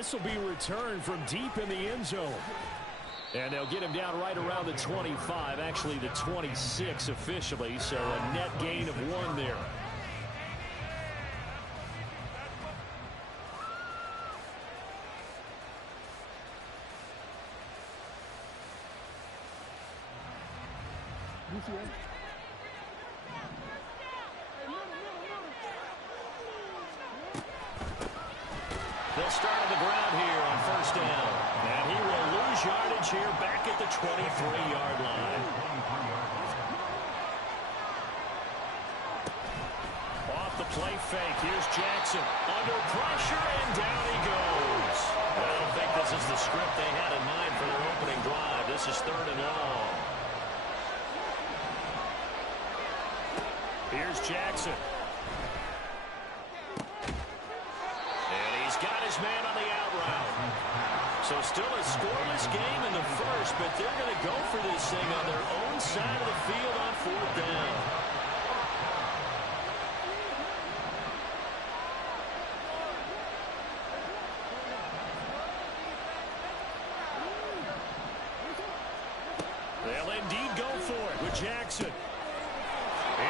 this will be returned from deep in the end zone. And they'll get him down right around the 25, actually the 26 officially, so a net gain of 1 there. They'll start on the ground here on first down. And he will lose yardage here back at the 23-yard line. Off the play fake. Here's Jackson. Under pressure, and down he goes. I don't think this is the script they had in mind for their opening drive. This is 3rd and long. Here's Jackson. And he's got his man on the out route. So still a scoreless game in the first, but they're going to go for this thing on their own side of the field on 4th down. They'll indeed go for it with Jackson.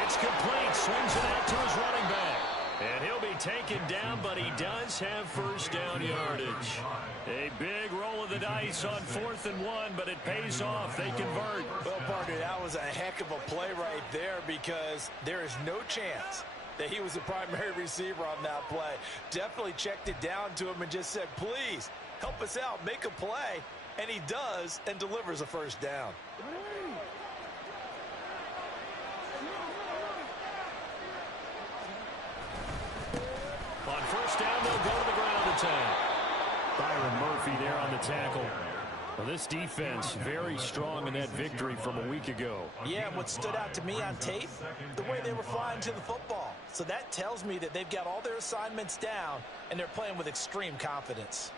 It's complete. Swings it out to his running back. And he'll be taken down, but he does have first down yardage. A big roll of the dice on 4th and 1, but it pays off. They convert. Well, partner, that was a heck of a play right there because there is no chance that he was the primary receiver on that play. Definitely checked it down to him and just said, please, help us out, make a play. And he does and delivers a first down. On first down, they'll go to the ground attack. Byron Murphy there on the tackle. Well, this defense very strong in that victory from a week ago. Yeah, and what stood out to me on tape, the way they were flying to the football. So that tells me that they've got all their assignments down, and they're playing with extreme confidence.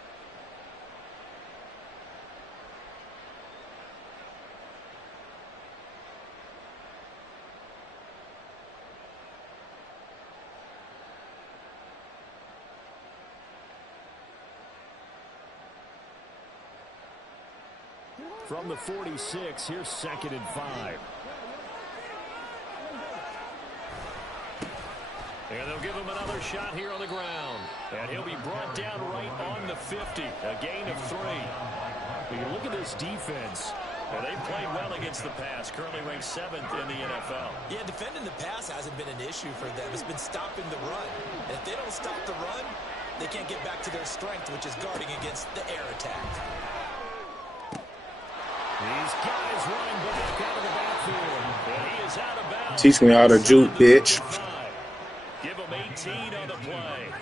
From the 46, here's 2nd and 5. And they'll give him another shot here on the ground. And he'll be brought down right on the 50. A gain of 3. You can look at this defense. Well, they played well against the pass. Currently ranked 7th in the NFL. Yeah, defending the pass hasn't been an issue for them. It's been stopping the run. And if they don't stop the run, they can't get back to their strength, which is guarding against the air attack. These guys running back out of the backfield. And he is out of bounds. Teach me how to juke, bitch. Give him 18 on the play.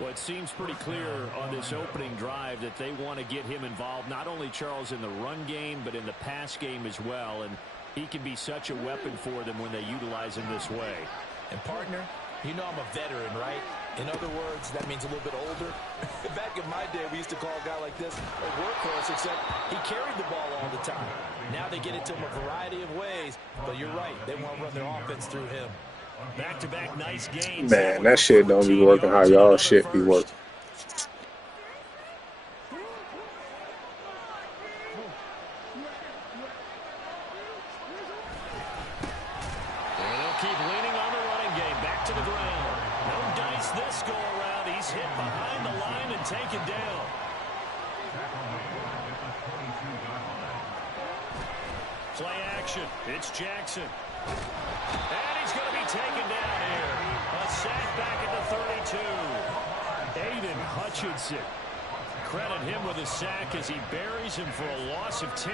Well, it seems pretty clear on this opening drive that they want to get him involved, not only, Charles, in the run game, but in the pass game as well. And he can be such a weapon for them when they utilize him this way. And, partner, you know I'm a veteran, right? In other words, that means a little bit older. Back in my day, we used to call a guy like this a workhorse, except he carried the ball all the time. Now they get it to him a variety of ways, but you're right. They want to run their offense through him. Back-to-back nice gains. Man, that shit don't be working how y'all shit be working. They'll keep leaning on the running game. Back to the ground. No dice this go-around. He's hit behind the line and taken down. Play action. It's Jackson. And he's going to be taken down here. A sack back at the 32. Aiden Hutchinson. Credit him with a sack as he buries him for a loss of 10.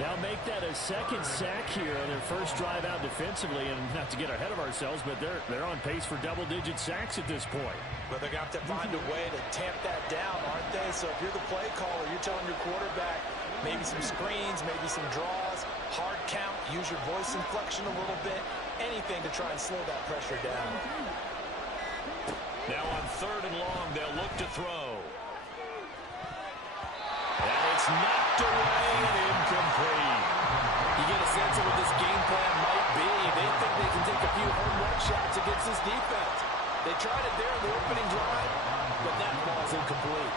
Now make that a second sack here on their first drive out defensively. And not to get ahead of ourselves, but they're on pace for double-digit sacks at this point. But they're going to have to find a way to tamp that down, aren't they? So if you're the play caller, you're telling your quarterback maybe some screens, maybe some draws, hard count, use your voice inflection a little bit, anything to try and slow that pressure down. Now on 3rd and long, they'll look to throw. And it's knocked away and incomplete. You get a sense of what this game plan might be. They think they can take a few home run shots against this defense. They tried it there in the opening drive, but that ball's incomplete.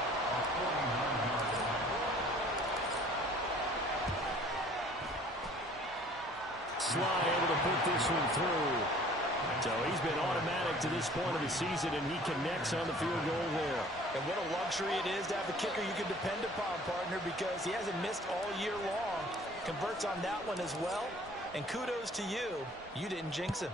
Sly able to put this one through. So he's been automatic to this point of the season, and he connects on the field goal there. And what a luxury it is to have a kicker you can depend upon, partner, because he hasn't missed all year long. Converts on that one as well. And kudos to you. You didn't jinx him.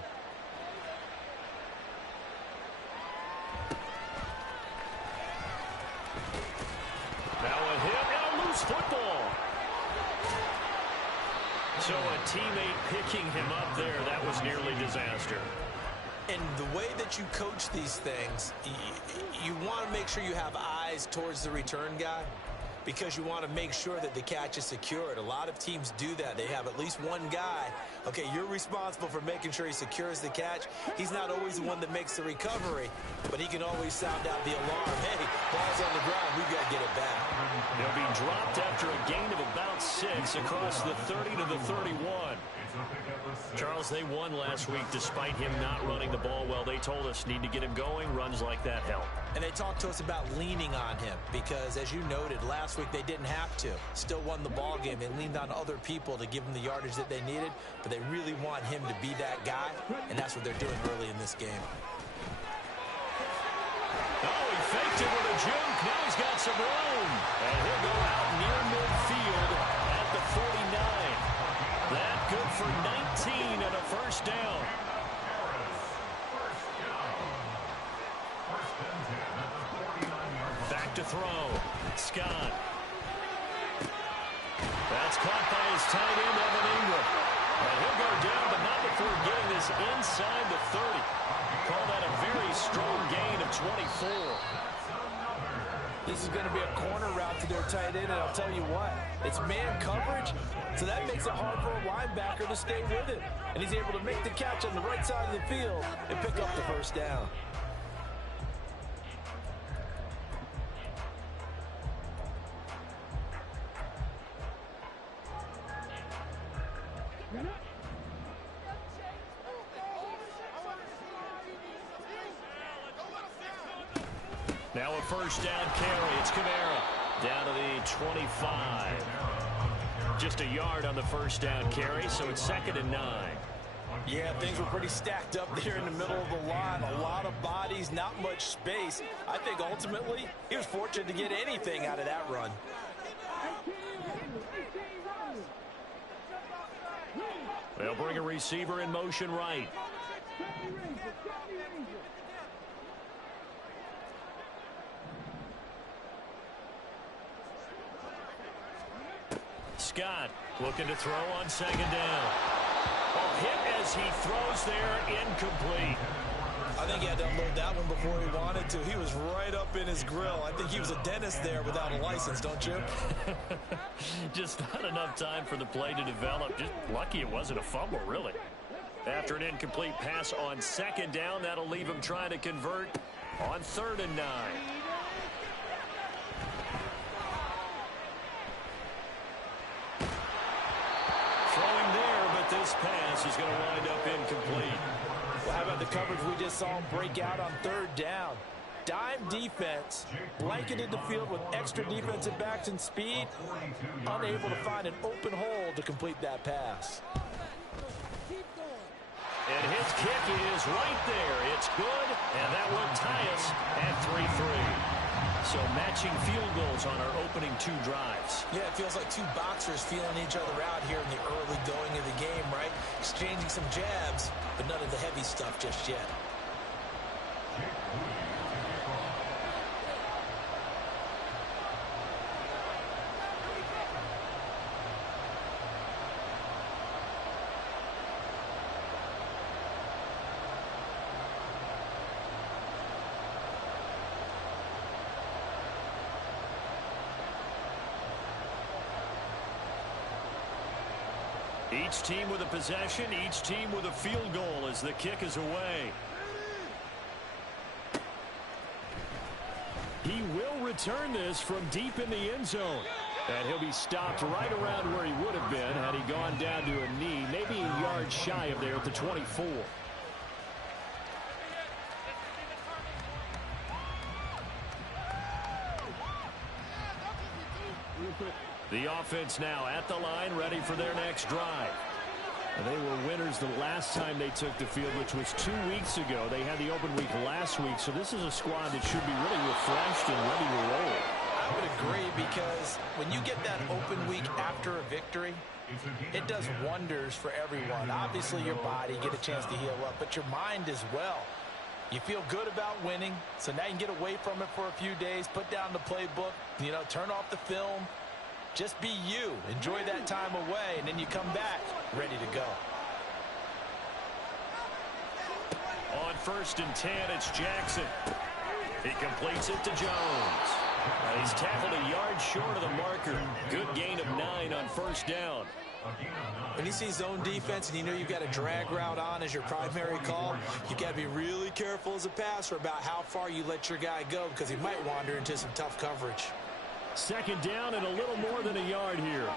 Now a hit and a loose football. So a teammate picking him up there, that was nearly disaster. And the way that you coach these things, you want to make sure you have eyes towards the return guy because you want to make sure that the catch is secured. A lot of teams do that. They have at least one guy. Okay, you're responsible for making sure he secures the catch. He's not always the one that makes the recovery, but he can always sound out the alarm. Hey, ball's on the ground. We've got to get it back. He'll be dropped after a gain of about 6 across the 30 to the 31. Charles, they won last week despite him not running the ball well. They told us need to get him going. Runs like that help. And they talked to us about leaning on him because, as you noted, last week they didn't have to. Still won the ball game. They leaned on other people to give them the yardage that they needed, but they really want him to be that guy, and that's what they're doing early in this game. Oh, he faked it with a juke. Now he's got some room. And he'll go out near midfield at the 49. That good for 19 and a first down. Back to throw. Scott. That's caught by his tight end, Evan Ingram. And he'll go down, but not before getting this inside the 30. Call that a very strong gain of 24. This is going to be a corner route to their tight end, and I'll tell you what, it's man coverage, so that makes it hard for a linebacker to stay with it. And he's able to make the catch on the right side of the field and pick up the first down. Now a first down carry. It's Kamara down to the 25. Just a yard on the first down carry, so it's 2nd and 9. Yeah, things were pretty stacked up there in the middle of the line. A lot of bodies, not much space. I think ultimately he was fortunate to get anything out of that run. They'll bring a receiver in motion right. Scott looking to throw on 2nd down. Oh, hit as he throws there, incomplete. I think he had to unload that one before he wanted to. He was right up in his grill. I think he was a dentist there without a license, don't you? Just not enough time for the play to develop. Just lucky it wasn't a fumble, really. After an incomplete pass on 2nd down, that'll leave him trying to convert on 3rd and 9. Throwing there, but this pass is going to wind up incomplete. Well, how about the coverage we just saw him break out on 3rd down? Dime defense, blanketed the field with extra defensive backs and speed, unable to find an open hole to complete that pass. And his kick is right there. It's good, and that will tie us at 3-3. So matching field goals on our opening 2 drives. Yeah, it feels like 2 boxers feeling each other out here in the early going of the game, right? Exchanging some jabs, but none of the heavy stuff just yet. Each team with a possession, each team with a field goal as the kick is away. He will return this from deep in the end zone. And he'll be stopped right around where he would have been had he gone down to a knee, maybe a yard shy of there at the 24. The offense now at the line, ready for their next drive. And they were winners the last time they took the field, which was 2 weeks ago. They had the open week last week, so this is a squad that should be really refreshed and ready to roll. I would agree, because when you get that open week after a victory, it does wonders for everyone. Obviously, your body, get a chance to heal up, but your mind as well. You feel good about winning, so now you can get away from it for a few days, put down the playbook, turn off the film. Just be you. Enjoy that time away, and then you come back ready to go. On 1st and 10, it's Jackson. He completes it to Jones. He's tackled a yard short of the marker. Good gain of 9 on 1st down. When you see zone defense and you know you've got a drag route on as your primary call, you've got to be really careful as a passer about how far you let your guy go, because he might wander into some tough coverage. 2nd down and a little more than a yard here.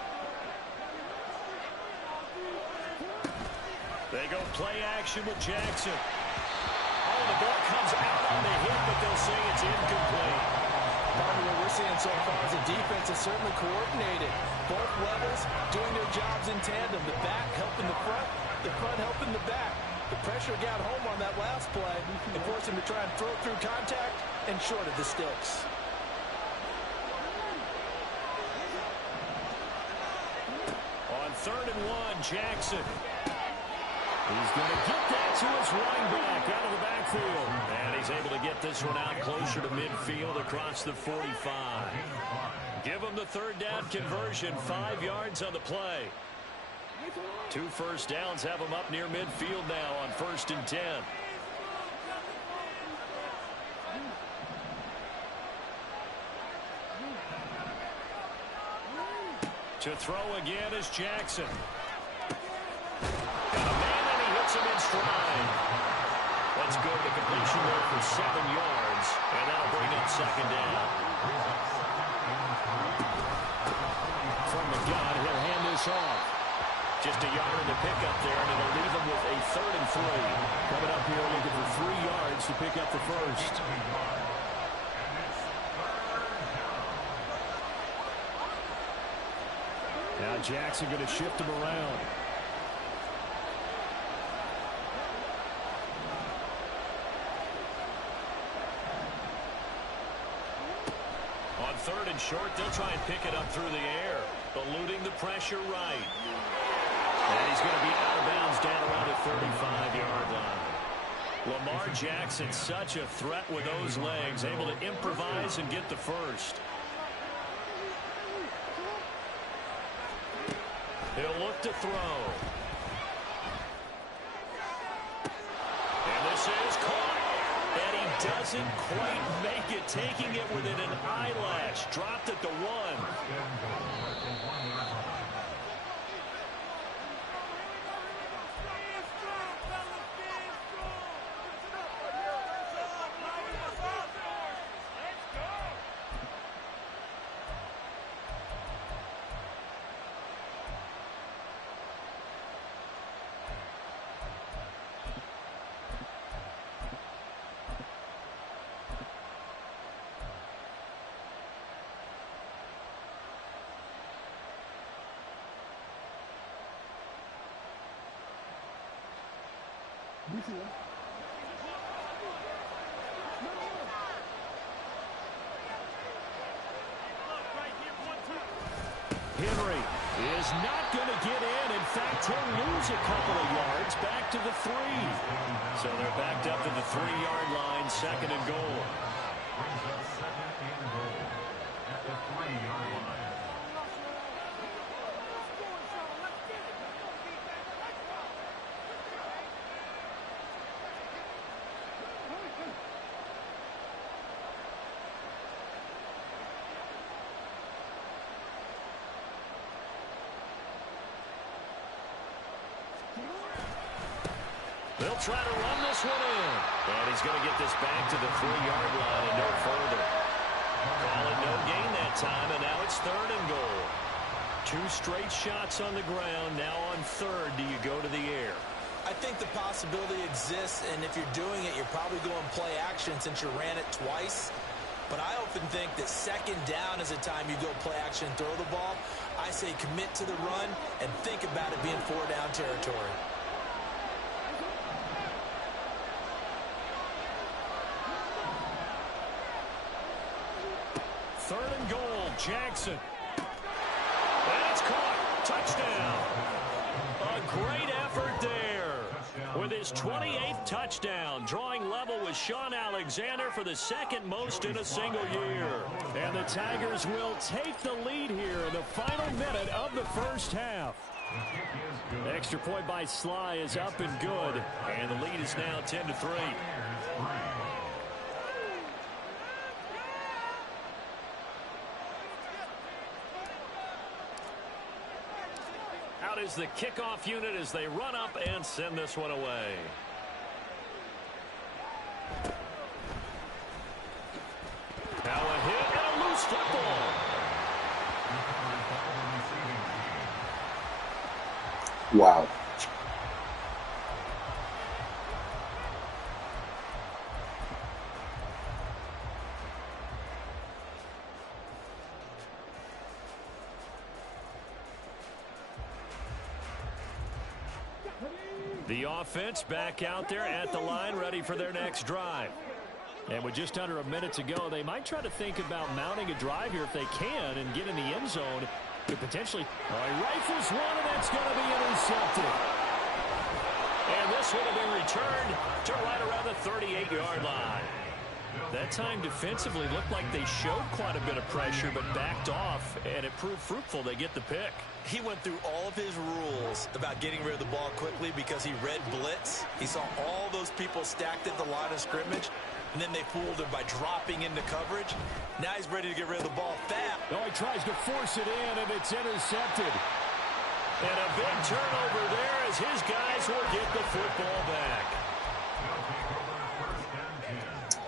They go play action with Jackson. Oh, the ball comes out on the hit, but they'll say it's incomplete. Part of what we're seeing so far is the defense is certainly coordinated. Both levels doing their jobs in tandem. The back helping the front helping the back. The pressure got home on that last play and forced him to try and throw through contact and short of the sticks. On 3rd and 1, Jackson. He's going to get that to his running back out of the backfield. And he's able to get this one out closer to midfield across the 45. Give him the 3rd down conversion, 5 yards on the play. 2 first downs have him up near midfield now on 1st and 10. To throw again is Jackson. Got a man and he hits him in stride. That's good. The completion there for 7 yards. And that'll bring up 2nd down. From the gun, he'll hand this off. Just a yard in the pickup there, and it'll leave him with a 3rd and 3. Coming up here looking for 3 yards to pick up the first. Now Jackson going to shift him around. On 3rd and short, they'll try and pick it up through the air, eluding the pressure right. And he's going to be out of bounds down around the 35-yard line. Lamar Jackson, such a threat with those legs, able to improvise and get the first. He'll look to throw. And this is caught. And he doesn't quite make it, taking it within an eyelash. Dropped at the 1. Henry is not going to get in. In fact, he'll lose a couple of yards back to the 3. So they're backed up to the 3-yard line, 2nd and goal. They'll try to run this one in. And he's going to get this back to the 3-yard line and no further. Call it no gain that time, and now it's 3rd and goal. 2 straight shots on the ground. Now on 3rd, do you go to the air? I think the possibility exists, and if you're doing it, you're probably going play action since you ran it twice. But I often think that second down is a time you go play action and throw the ball. I say commit to the run and think about it being 4-down territory. Third and goal, Jackson. And it's caught. Touchdown. A great effort there. With his 28th touchdown, drawing level with Sean Alexander for the second most in a single year. And the Tigers will take the lead here in the final minute of the first half. Extra point by Sly is up and good. And the lead is now 10-3. Out is the kickoff unit as they run up and send this one away. Now a hit and a loose football. Wow. The offense back out there at the line, ready for their next drive. And with just under a minute to go, they might try to think about mounting a drive here if they can and get in the end zone to potentially. He rifles one, and that's going to be intercepted. And this would have been returned to right around the 38-yard line. That time defensively looked like they showed quite a bit of pressure but backed off, and it proved fruitful. They get the pick. He went through all of his rules about getting rid of the ball quickly because he read blitz. He saw all those people stacked at the line of scrimmage, and then they fooled him by dropping into coverage. Now he's ready to get rid of the ball fast. He tries to force it in, and it's intercepted. And a big turnover there as his guys will get the football back.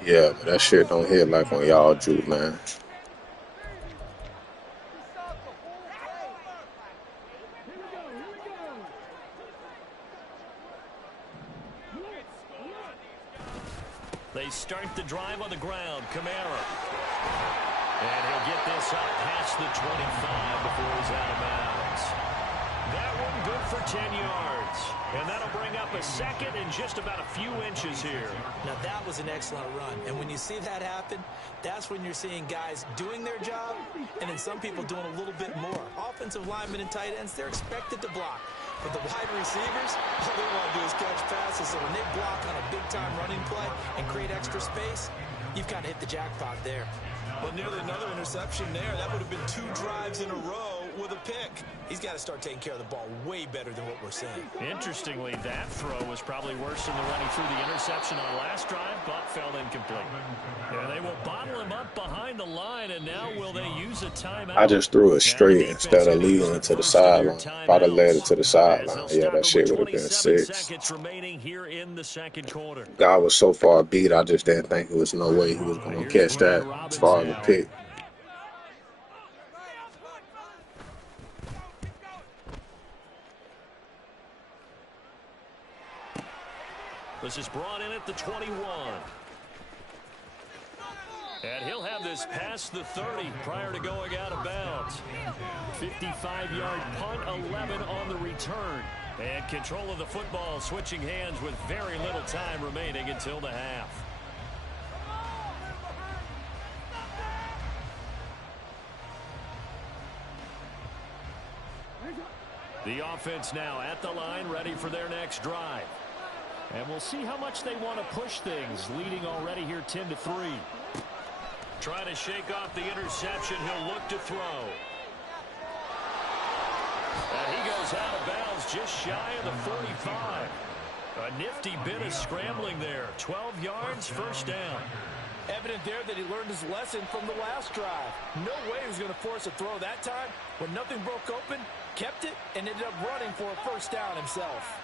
Yeah, but that shit don't hit like on y'all juke, man. They start the drive on the ground. Kamara. And he'll get this up past the 25 before he's out of bounds. That one good for 10 yards. And that'll bring up a second and just about a few inches here. Now that was an excellent run. And when you see that happen, that's when you're seeing guys doing their job and then some people doing a little bit more. Offensive linemen and tight ends, they're expected to block. But the wide receivers, all they want to do is catch passes. So when they block on a big-time running play and create extra space, you've kind of hit the jackpot there. Well, nearly another interception there. That would have been 2 drives in a row with a pick. He's got to start taking care of the ball way better than what we're seeing. Interestingly, that throw was probably worse than the one he threw the interception on last drive, but fell incomplete. And they will bottle him up behind the line, and now will they use a timeout? I just threw it straight instead of leading it to the sideline. If I'd have led it to the sideline, yeah, that shit would have been 6. Remaining here in the second quarter. Guy was so far beat, I just didn't think there was no way he was going to catch that as far as the pick. This is brought in at the 21. And he'll have this past the 30 prior to going out of bounds. 55-yard punt, 11 on the return. And control of the football switching hands with very little time remaining until the half. The offense now at the line, ready for their next drive. And we'll see how much they want to push things, leading already here 10-3. Trying to shake off the interception. He'll look to throw. And he goes out of bounds just shy of the 45. A nifty bit of scrambling there. 12 yards, first down. Evident there that he learned his lesson from the last drive. No way he was going to force a throw that time. When nothing broke open, kept it, and ended up running for a first down himself.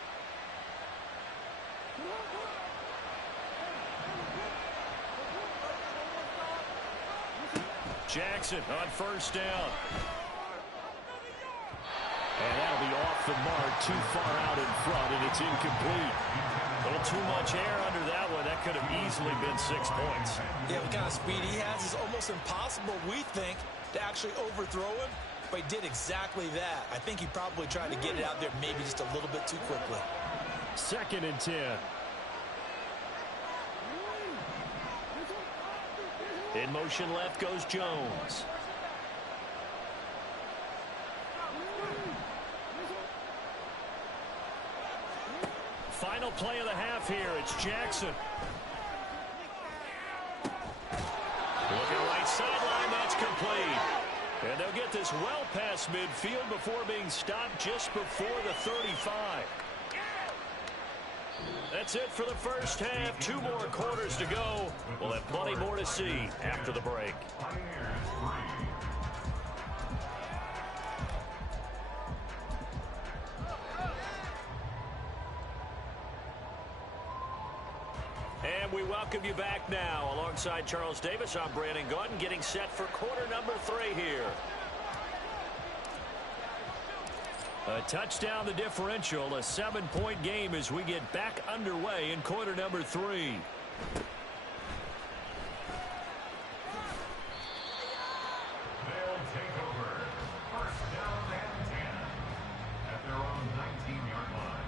Jackson on first down. And that'll be off the mark, too far out in front, and it's incomplete. A little too much air under that one. That could have easily been 6 points. Yeah, the kind of speed he has is almost impossible, we think, to actually overthrow him. But he did exactly that. I think he probably tried to get it out there maybe just a little bit too quickly. 2nd and 10. In motion left goes Jones. Final play of the half here. It's Jackson. Looking right sideline. That's complete. And they'll get this well past midfield before being stopped just before the 35. That's it for the first half. 2 more quarters to go. We'll have plenty more to see after the break. And we welcome you back now. Alongside Charles Davis, I'm Brandon Gaudin, getting set for quarter number 3 here. A touchdown the differential, a 7-point game as we get back underway in quarter number 3. They'll take over. First down and 10 at their own 19-yard line.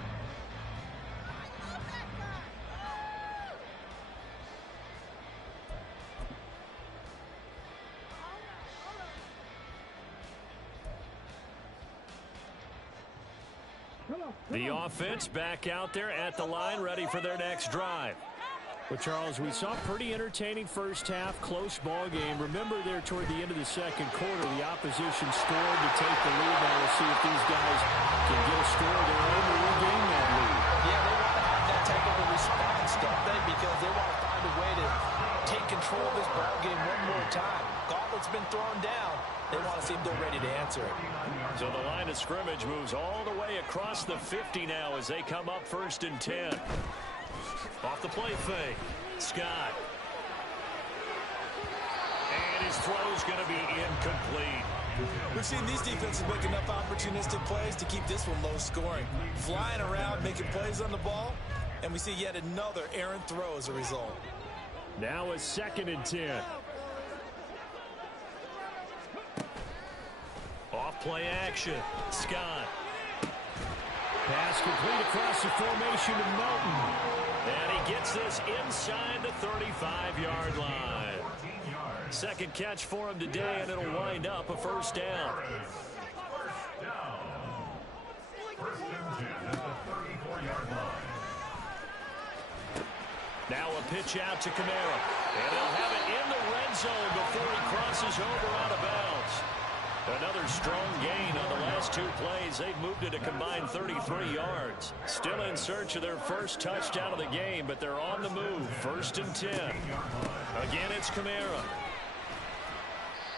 The offense back out there at the line, ready for their next drive. Well, Charles, we saw a pretty entertaining first half, close ball game. Remember there toward the end of the second quarter, the opposition scored to take the lead. Now we'll see if these guys can get a score of their own to regain that lead. Yeah, they want to have that type of a response, don't they? Because they want to find a way to take control of this ball game one more time. Gauntlet's been thrown down. They want to see if they're ready to answer it. So the line of scrimmage moves all the way across the 50 now as they come up 1st and 10. Off the play fake. Scott. And his throw's going to be incomplete. We've seen these defenses make enough opportunistic plays to keep this one low scoring. Flying around, making plays on the ball, and we see yet another errant throw as a result. Now a 2nd and 10. Off play action. Scott. Pass complete across the formation to Melton. And he gets this inside the 35-yard line. 2nd catch for him today, and it'll wind up a first down. First and 10 at the 34-yard line. Now a pitch out to Kamara. And they'll have it in the red zone before he crosses over out of bounds. Another strong gain on the last 2 plays. They've moved it a combined 33 yards. Still in search of their first touchdown of the game, but they're on the move. 1st and 10. Again, it's Kamara.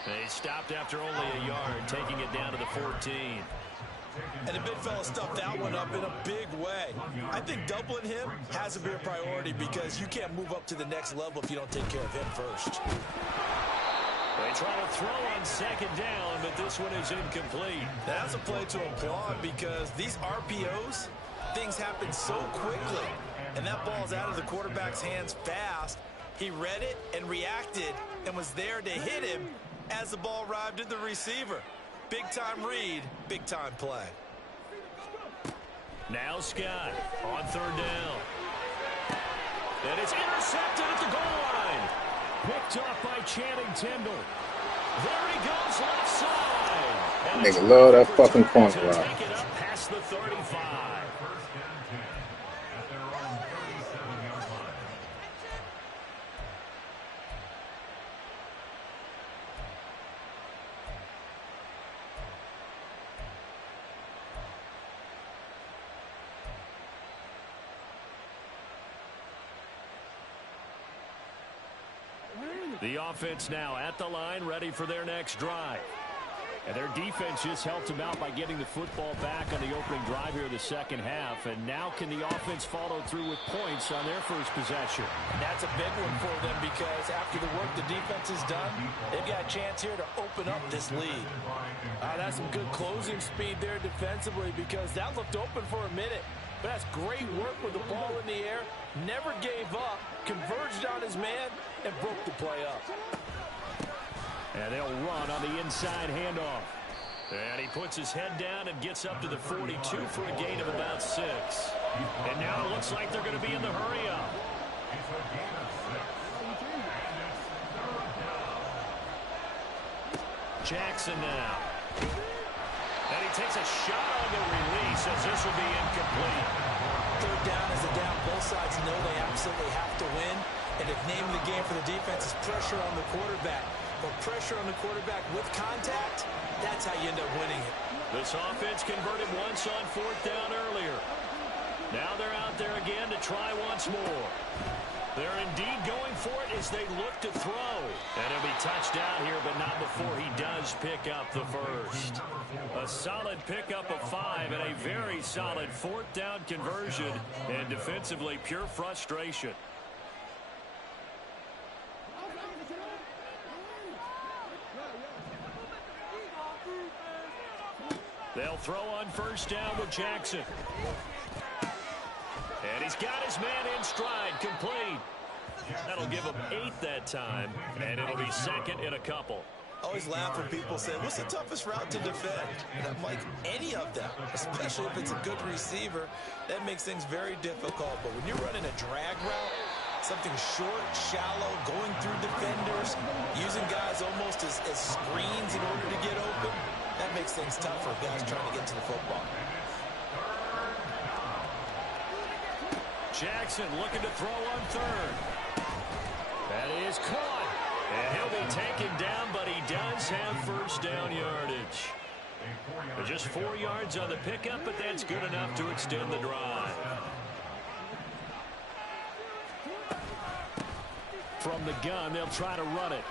They stopped after only a yard, taking it down to the 14. And the big fella stuffed that one up in a big way. I think doubling him has to be a priority because you can't move up to the next level if you don't take care of him first. They try to throw on 2nd down, but this one is incomplete. That's a play to applaud because these RPOs, things happen so quickly. And that ball's out of the quarterback's hands fast. He read it and reacted and was there to hit him as the ball arrived at the receiver. Big-time read, big-time play. Now Scott on 3rd down. And it's intercepted at the goal line. Picked off by Channing Tindall. There he goes left side. And Nigga love that fucking corner to route. take it up past the 35. First and 10 at their own 37-yard line. The offense now at the line, ready for their next drive. And their defense just helped them out by getting the football back on the opening drive here in the second half. And now can the offense follow through with points on their first possession? And that's a big one for them because after the work the defense has done, they've got a chance here to open up this lead. That's some good closing speed there defensively because that looked open for a minute. But that's great work with the ball in the air. Never gave up, converged on his man, and broke the play up. And they'll run on the inside handoff. And he puts his head down and gets up to the 42 for a gain of about 6. And now it looks like they're going to be in the hurry-up. Jackson now. And he takes a shot on the release as this will be incomplete. Third down is a down. Both sides know they absolutely have to win. And if name of the game for the defense is pressure on the quarterback, or pressure on the quarterback with contact, that's how you end up winning it. This offense converted once on 4th down earlier. Now they're out there again to try once more. They're indeed going for it as they look to throw. And he'll be touched down here, but not before he does pick up the first. A solid pickup of 5 and a very solid 4th down conversion. And defensively, pure frustration. They'll throw on 1st down with Jackson. And he's got his man in stride, complete. That'll give him 8 that time, and it'll be 2nd in a couple. I always laugh when people say, what's the toughest route to defend? And I'm like, any of them, especially if it's a good receiver. That makes things very difficult. But when you're running a drag route, something short, shallow, going through defenders, using guys almost as screens in order to get open, that makes things tough for guys trying to get to the football. Jackson looking to throw on 3rd. That is caught. And he'll be taken down, but he does have 1st down yardage. Just 4 yards on the pickup, but that's good enough to extend the drive. From the gun, they'll try to run it.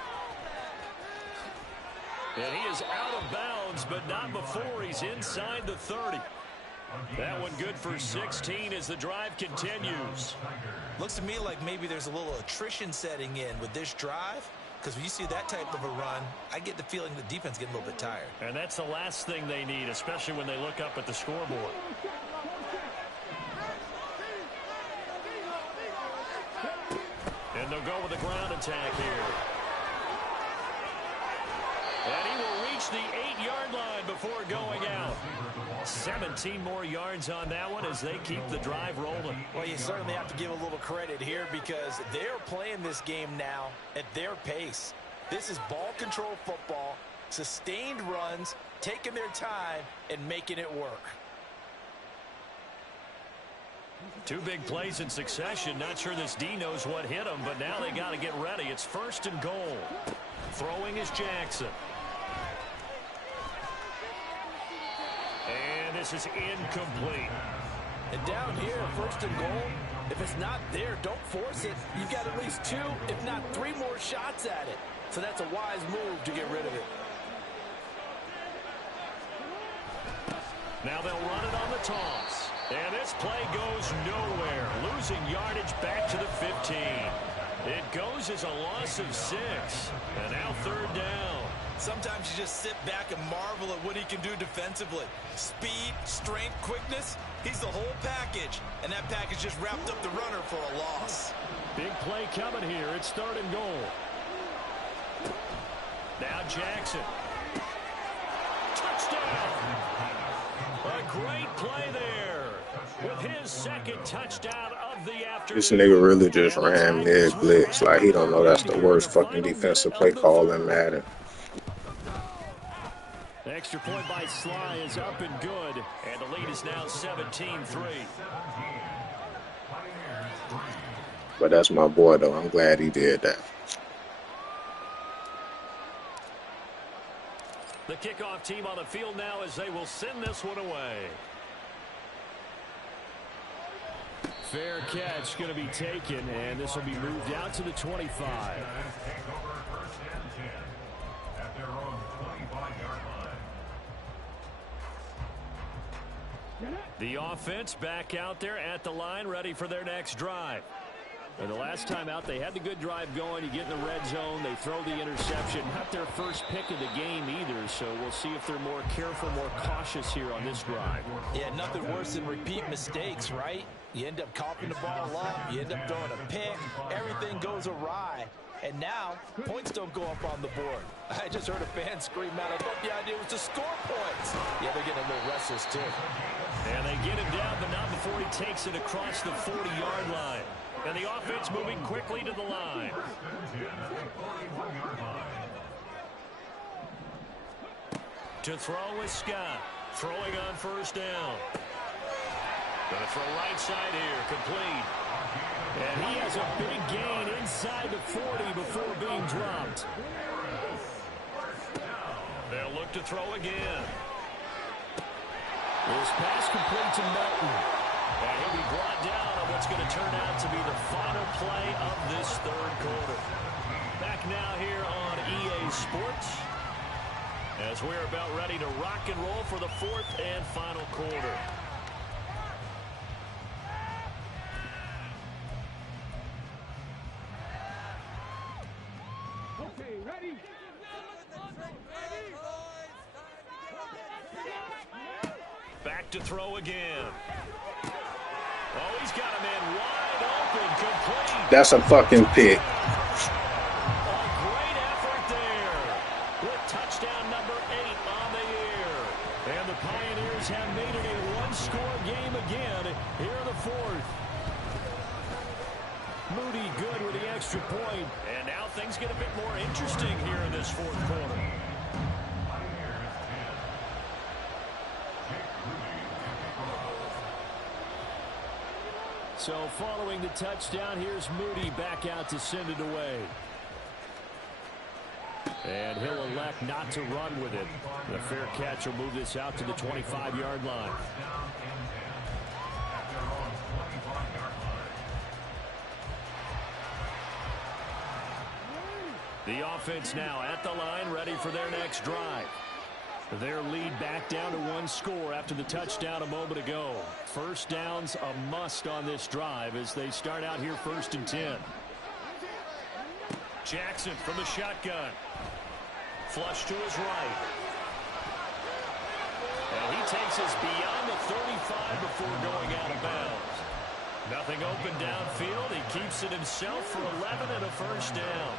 And he is out of bounds, but not before he's inside the 30. That one good for 16 as the drive continues. Looks to me like maybe there's a little attrition setting in with this drive. Because when you see that type of a run, I get the feeling the defense getting a little bit tired. And that's the last thing they need, especially when they look up at the scoreboard. And they'll go with a ground attack here. And he will reach the 8-yard line before going out. 17 more yards on that one as they keep the drive rolling. Well, you certainly have to give a little credit here because they're playing this game now at their pace. This is ball control football, sustained runs, taking their time, and making it work. 2 big plays in succession. Not sure this D knows what hit him, but now they got to get ready. It's 1st and goal. Throwing is Jackson. And this is incomplete. And down here, 1st and goal, if it's not there, don't force it. You've got at least 2, if not 3 more shots at it. So that's a wise move to get rid of it. Now they'll run it on the toss. And this play goes nowhere. Losing yardage back to the 15. It goes as a loss of 6. And now 3rd down. Sometimes you just sit back and marvel at what he can do defensively. Speed, strength, quickness, he's the whole package. And that package just wrapped up the runner for a loss. Big play coming here. It's 3rd and goal. Now Jackson. Touchdown! A great play there. With his 2nd touchdown of the afternoon. This nigga really just ran mid-blitz. Like, he don't know that's the worst fucking defensive play call in Madden. The extra point by Sly is up and good. And the lead is now 17-3. But that's my boy, though. I'm glad he did that. The kickoff team on the field now as they will send this one away. Fair catch going to be taken, and this will be moved out to the 25. The offense back out there at the line, ready for their next drive. And the last time out, they had the good drive going. You get in the red zone, they throw the interception. Not their first pick of the game either, so we'll see if they're more careful, more cautious here on this drive. Yeah, nothing worse than repeat mistakes, right? You end up coughing the ball up, you end up throwing a pick, everything goes awry. And now, points don't go up on the board. I just heard a fan scream out, I thought the idea was to score points. Yeah, they're getting a little restless too. And they get him down, but not before he takes it across the 40-yard line. And the offense moving quickly to the line. To throw is Scott. Throwing on first down. Going to throw right side here. Complete. And he has a big gain inside the 40 before being dropped. They'll look to throw again. This pass complete to Melton. And he'll be brought down on what's going to turn out to be the final play of this third quarter. Back now here on EA Sports, as we're about ready to rock and roll for the fourth and final quarter. Okay, ready? Back to throw again. Oh, he's got a man wide open, complete. That's a fucking pick. A great effort there with touchdown number 8 on the year. And the Pioneers have made it a one-score game again here in the fourth. Moody good with the extra point. And now things get a bit more interesting here in this fourth quarter. So following the touchdown, here's Moody back out to send it away. And he'll elect not to run with it. The fair catch will move this out to the 25-yard line. The offense now at the line, ready for their next drive. Their lead back down to one score after the touchdown a moment ago. First down's a must on this drive as they start out here 1st and 10. Jackson from the shotgun. Flush to his right. And he takes us beyond the 35 before going out of bounds. Nothing open downfield. He keeps it himself for 11 and a first down.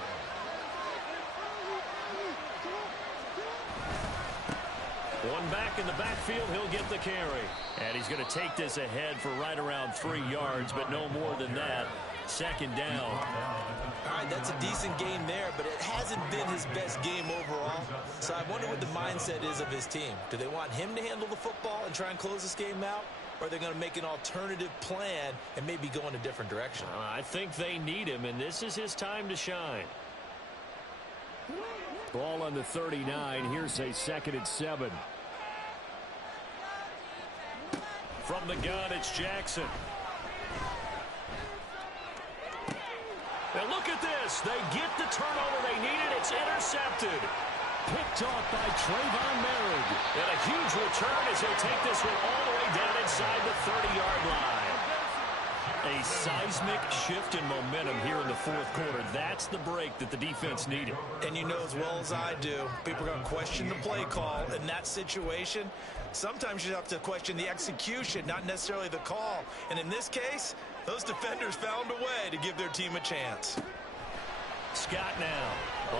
One back in the backfield, he'll get the carry. And he's going to take this ahead for right around 3 yards, but no more than that. Second down. All right, that's a decent game there, but it hasn't been his best game overall. So I wonder what the mindset is of his team. Do they want him to handle the football and try and close this game out? Or are they going to make an alternative plan and maybe go in a different direction? I think they need him, and this is his time to shine. Ball on the 39. Here's a 2nd and 7. From the gun, it's Jackson. And look at this. They get the turnover they needed. It's intercepted. Picked off by Trayvon Merritt. And a huge return as he'll take this one all the way down inside the 30-yard line. A seismic shift in momentum here in the fourth quarter. That's the break that the defense needed. And you know as well as I do, people are going to question the play call in that situation. Sometimes you have to question the execution, not necessarily the call. And in this case, those defenders found a way to give their team a chance. Scott now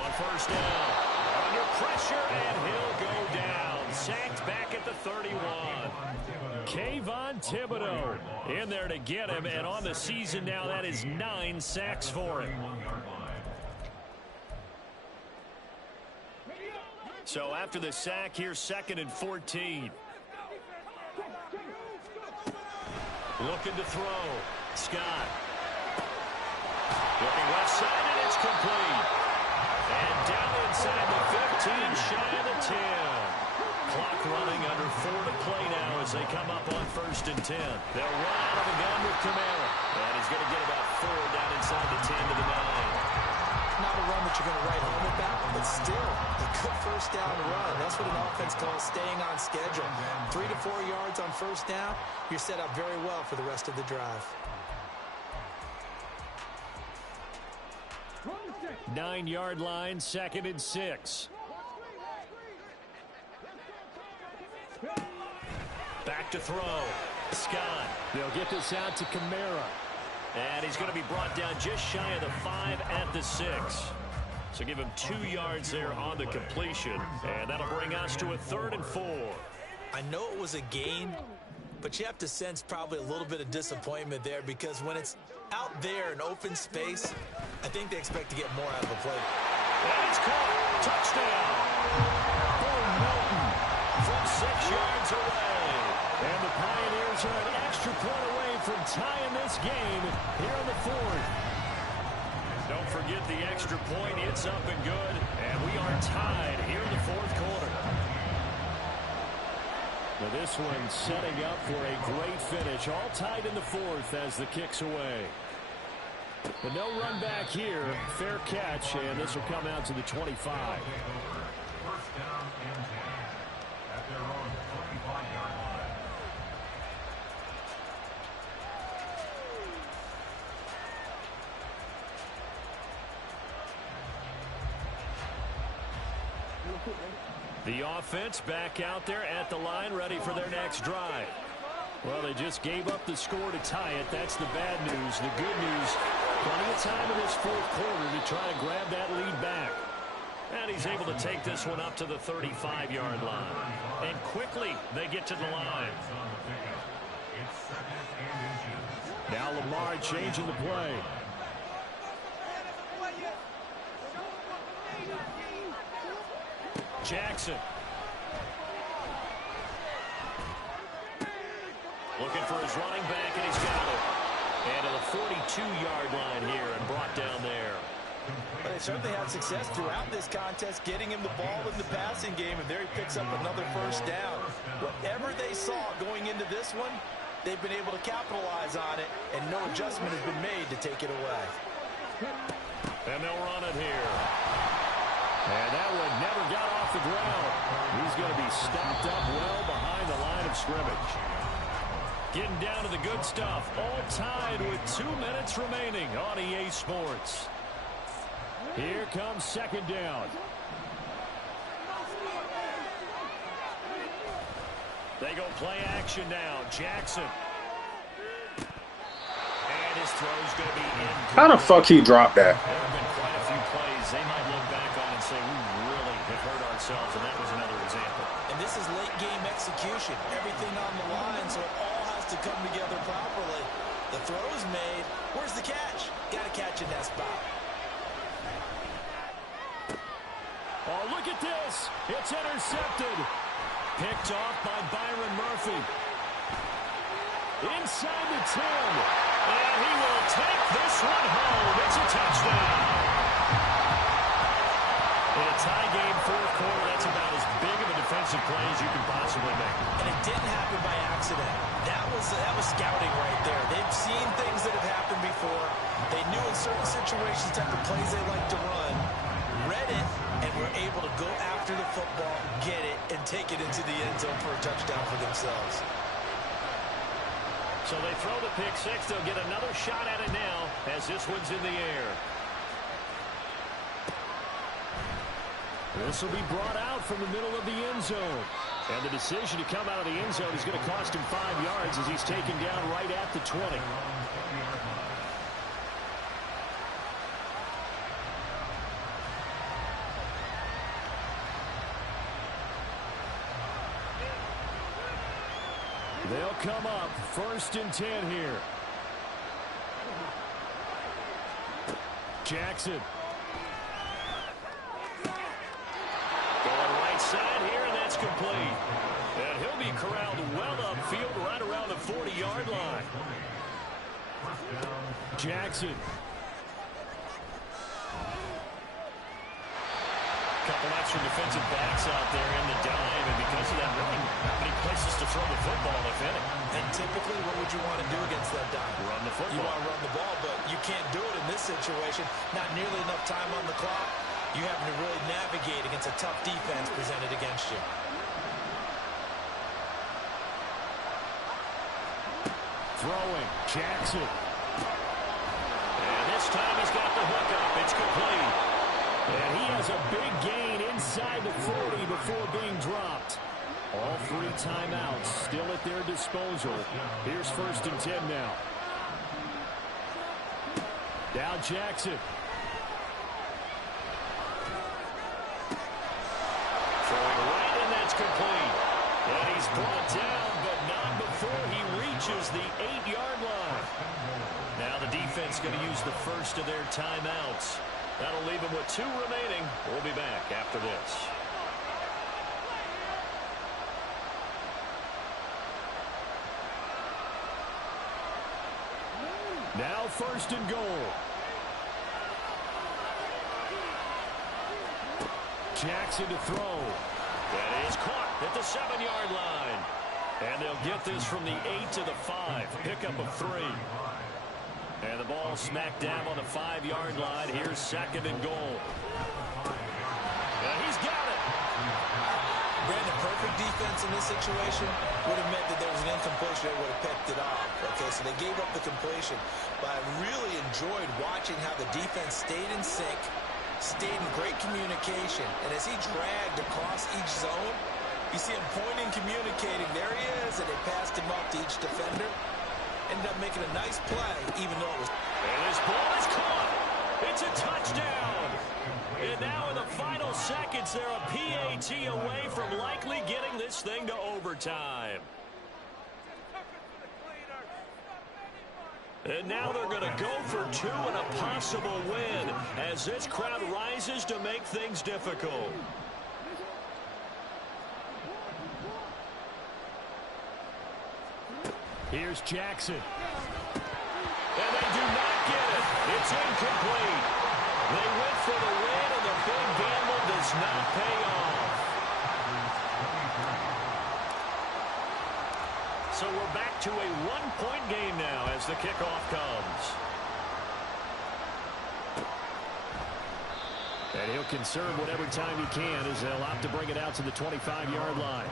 on first down. Under pressure, and he'll go down. Sacked back at the 31. Kayvon Thibodeau in there to get him, and on the season now, that is 9 sacks for him. So after the sack, here's 2nd and 14. Looking to throw. Scott. Looking left side, and it's complete. And down inside the 15, shy of the 10. Clock running, under 4 to play now as they come up on 1st and 10. They'll run out of the gun with Kamara. And he's going to get about 4 down inside the 10 to the 9. not a run that you're going to write home about, but still a good first down run. That's what an offense calls staying on schedule. 3 to 4 yards on first down, you're set up very well for the rest of the drive. 9-yard line, 2nd and 6. Back to throw. Scott. They'll get this out to Kamara. And he's going to be brought down just shy of the 5 at the 6. So give him 2 yards there on the completion. And that'll bring us to a 3rd and 4. I know it was a gain, but you have to sense probably a little bit of disappointment there, because when it's out there in open space, I think they expect to get more out of a play. And it's caught. Touchdown. For Milton from 6 yards away. And the Pioneers are an extra point away from tying this game here in the 4th. Don't forget the extra point. It's up and good. And we are tied here in the 4th quarter. Now this one setting up for a great finish. All tied in the 4th as the kick's away. But no run back here. Fair catch, and this will come out to the 25. First down and 10 at their own 25-yard line. The offense back out there at the line, ready for their next drive. Well, they just gave up the score to tie it. That's the bad news. The good news, plenty of time in this 4th quarter to try to grab that lead back. And he's able to take this one up to the 35-yard line. And quickly, they get to the line. Now Lamar changing the play. Jackson. Looking for his running back, and he's got it. And to the 42-yard line here and brought down there. But they certainly had success throughout this contest, getting him the ball in the passing game, and there he picks up another first down. Whatever they saw going into this one, they've been able to capitalize on it, and no adjustment has been made to take it away. And they'll run it here. And that one never got off the ground. He's going to be stopped up well behind the line of scrimmage. Getting down to the good stuff. All tied with 2 minutes remaining on EA Sports. Here comes 2nd down. They go play action now. Jackson. And his throw's going to be in. How the fuck he dropped that? There have been quite a few plays they might look back on and say, we really have hurt ourselves, and that was another example. And this is late game execution. Everything on the line, so it all has to come together properly. The throw's made. Where's the catch? Got to catch in that spot. Oh, look at this. It's intercepted. Picked off by Byron Murphy. Inside the 10. And he will take this one home. It's a touchdown. In a tie game, 4th quarter, that's about as big of a defensive play as you can possibly make. And it didn't happen by accident. That was scouting right there. They've seen things that have happened before. They knew in certain situations type of plays they like to run, read it, and were able to go after the football, get it, and take it into the end zone for a touchdown for themselves. So they throw the pick 6. They'll get another shot at it now as this one's in the air. This will be brought out from the middle of the end zone. And the decision to come out of the end zone is going to cost him 5 yards as he's taken down right at the 20. They'll come up 1st and 10 here. Jackson. Going right side here, and that's complete. And he'll be corralled well upfield right around the 40-yard line. Jackson. Couple extra defensive backs out there in the dime, and because of that, really not many places to throw the football, if any. And typically, what would you want to do against that dime? Run the football. You want to run the ball, but you can't do it in this situation. Not nearly enough time on the clock. You having to really navigate against a tough defense presented against you. Throwing, Jackson. And this time he's got the hook up. It's complete. And he has a big gain inside the 40 before being dropped. All 3 timeouts still at their disposal. Here's 1st and 10 now. Now Jackson. Throwing right, and that's complete. And he's brought down, but not before he reaches the 8-yard line. Now the defense going to use the first of their timeouts. That'll leave them with 2 remaining. We'll be back after this. Now 1st and goal. Jackson to throw. That is caught at the 7-yard line. And they'll get this from the 8 to the 5. Pickup of 3. And the ball smacked down on the 5-yard line. Here's 2nd and goal. And he's got it. Brandon, perfect defense in this situation would have meant that there was an incompletion. They would have picked it off. Okay, so they gave up the completion. But I really enjoyed watching how the defense stayed in sync, stayed in great communication. And as he dragged across each zone, you see him pointing, communicating. There he is, and they passed him up to each defender. Ended up making a nice play, even though it was... And this ball is caught. It's a touchdown. And now in the final seconds, they're a PAT away from likely getting this thing to overtime. And now they're going to go for 2 and a possible win as this crowd rises to make things difficult. Here's Jackson. And they do not get it. It's incomplete. They went for the win, and the big gamble does not pay off. So we're back to a 1-point game now as the kickoff comes. And he'll conserve whatever time he can as they'll opt to bring it out to the 25-yard line.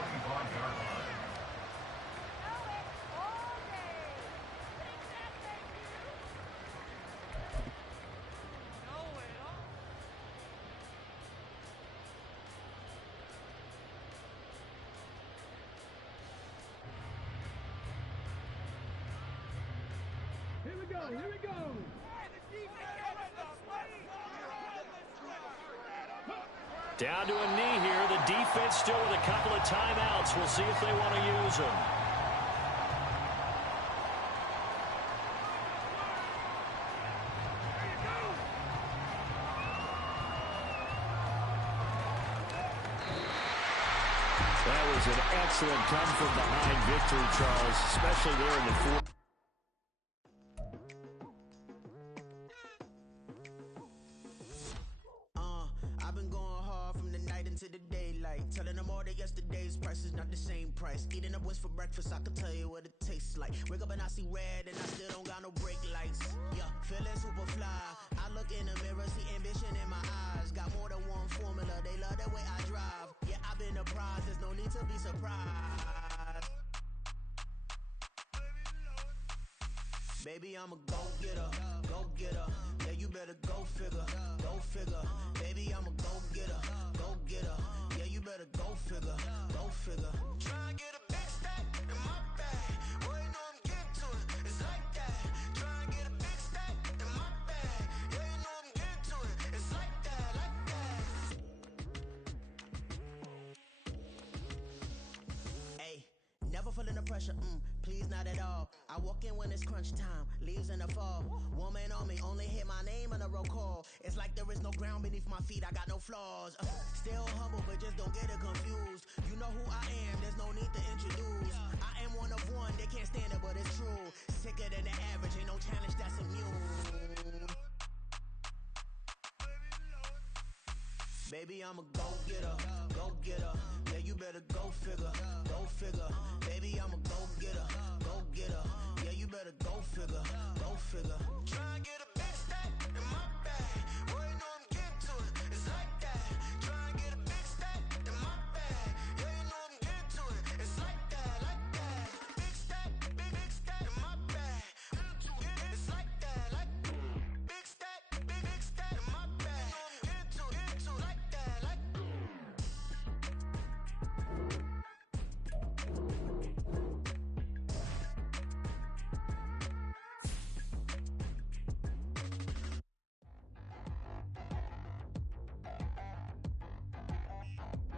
Here we go. Down to a knee here. The defense still with a couple of timeouts. We'll see if they want to use them. That was an excellent come-from-behind victory, Charles, especially there in the fourth. Telling them all that yesterday's price is not the same price. Eating up what's for breakfast, I can tell you what it tastes like. Wake up and I see red and I still don't got no brake lights. Yeah, feeling super fly. I look in the mirror, see ambition in my eyes. Got more than one formula, they love the way I drive. Yeah, I've been apprised, there's no need to be surprised. Baby, I'm a go-getter, go-getter. Yeah, you better go figure, go figure. Baby, I'm a go-getter, go-getter. Yeah, you better go figure, go figure. Try and get a big stack in my bag. Boy, you know I'm getting to it, it's like that. Try and get a big stack in my bag. Yeah, you know I'm getting to it, it's like that, like that. Hey, never feeling the pressure, please not at all. I walk in when it's crunch time, leaves in the fall. Woman on me, only hit my name on a roll call. It's like there is no ground beneath my feet, I got no flaws. Still humble, but just don't get it confused. You know who I am, there's no need to introduce. I am one of one, they can't stand it, but it's true. Sicker than the average, ain't no challenge that's immune. Baby, I'm a go-getter, go-getter.